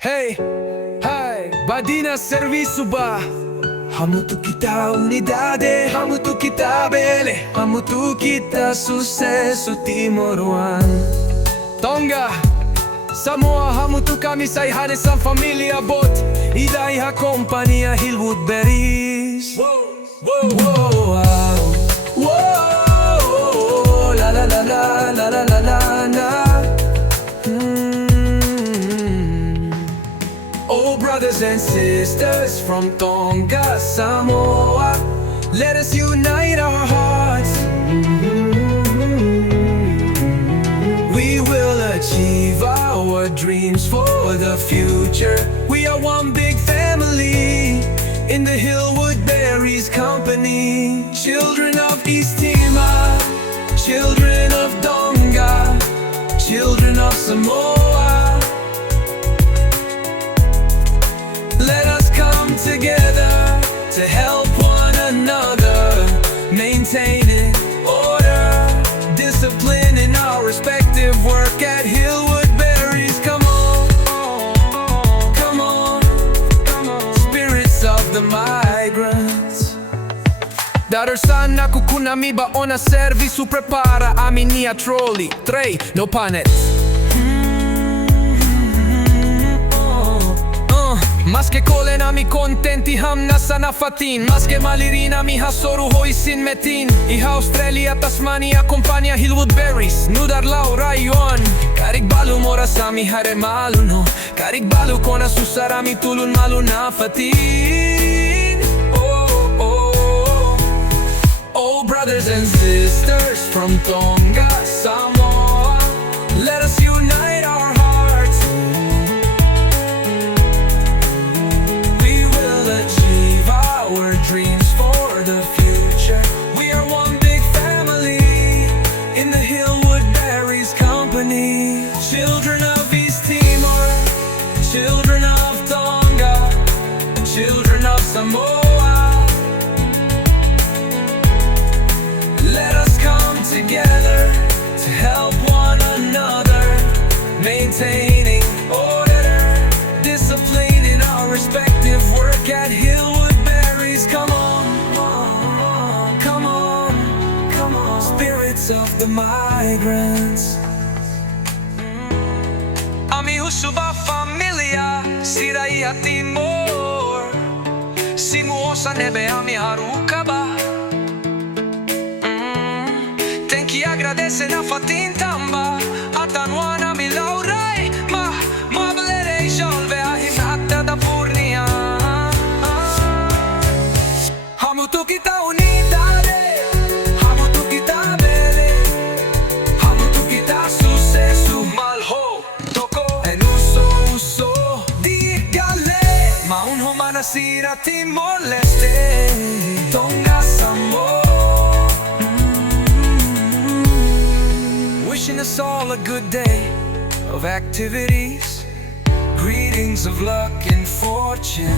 Hey, hai, badina servisu ba? Hamutuk kita Unidade, hamutuk kita bele, hamutuk kita sucesso Timoruan. Tonga, Samoa, hamutuk kami sa ihanes ang familia bot. Idai ha kompanya Hillwood Berries. Wow, wow, wow, wow. Wow, la la la la la la la la. Oh, brothers and sisters from Tonga, Samoa, let us unite our hearts. We will achieve our dreams for the future. We are one big family in the Hillwood Berries Company. Children of East Timor, children of Tonga, children of Samoa. Let us come together to help one another, maintaining order, discipline in our respective work at Hillwood Berries. Come on, come on, come on, spirits of the migrants. Dar sana kukunami ba ona servisu prepara aminia trolley 3 no panet. Maske kolenami kontenti hamna sana fatin. Maske malirinami hasoru hoisin metin. Iha Australia Tasmania kompania Hillwood Berries Nudar lau rayon. Karik balu mora sami hare malu no. Karik balu kona susarami tulun malu na fatin. Oh, oh, oh, brothers and sisters from Tonga, Samoa, let us unite our hearts. Our dreams for the future. We are one big family in the Hillwood Berries Company. Children of East Timor, children of Tonga, children of Samoa. Let us come together to help one another, maintaining order, discipline in our respective work at Hillwood. Come on, come on, come on, spirits of the migrants. Amigos suva familia, sirai a Timor. Simuosa nebe ami haruka ba. Tem que agradecer na fatin tamba. Atanuana mi laurai, ma blerei jolve a hinata da purnia. Hamutuk kita Unidade, hamutuk kita bele, hamutuk kita sucesso malho toko uso di gale. Maunho manasira Timor Leste, Tonga Samoa. Wishing us all a good day of activities, greetings of luck and fortune.